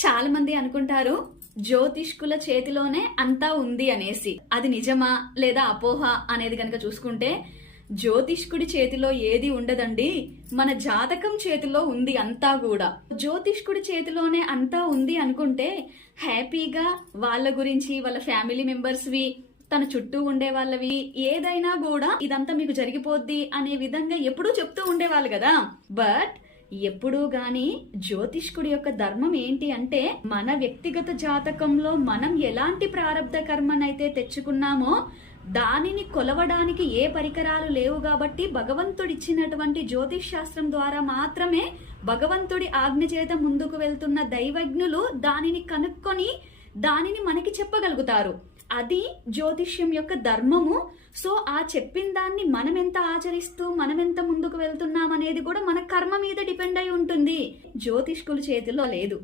చాలా మంది అనుకుంటారు జ్యోతిష్కుల చేతిలోనే అంతా ఉంది అనేసి. అది నిజమా లేదా అపోహ అనేది కనుక చూసుకుంటే, జ్యోతిష్కుడి చేతిలో ఏది ఉండదండి, మన జాతకం చేతిలో ఉంది అంతా కూడా. జ్యోతిష్కుడి చేతిలోనే అంతా ఉంది అనుకుంటే హ్యాపీగా వాళ్ళ గురించి, వాళ్ళ ఫ్యామిలీ మెంబర్స్వి, తన చుట్టూ ఉండే వాళ్ళవి ఏదైనా కూడా ఇదంతా మీకు జరిగిపోద్ది అనే విధంగా ఎప్పుడూ చెప్తూ ఉండేవాళ్ళు కదా. బట్ ఎప్పుడూ గాని జ్యోతిష్కుడి యొక్క ధర్మం ఏంటి అంటే, మన వ్యక్తిగత జాతకంలో మనం ఎలాంటి ప్రారబ్ధ కర్మనైతే తెచ్చుకున్నామో దానిని కొలవడానికి ఏ పరికరాలు లేవు కాబట్టి భగవంతుడిచ్చినటువంటి జ్యోతిష్ శాస్త్రం ద్వారా మాత్రమే భగవంతుడి ఆజ్ఞ చేత ముందుకు వెళ్తున్న దైవజ్ఞులు దానిని కనుక్కొని దానిని మనకి చెప్పగలుగుతారు. అది జ్యోతిష్యం యొక్క ధర్మము. సో ఆ చెప్పిన దాన్ని మనం ఎంత ఆచరిస్తూ మనం ఎంత ముందుకు వెళ్తున్నాం అనేది కూడా మన కర్మ మీద డిపెండ్ అయి ఉంటుంది. జ్యోతిష్కుల చేతిలో లేదు.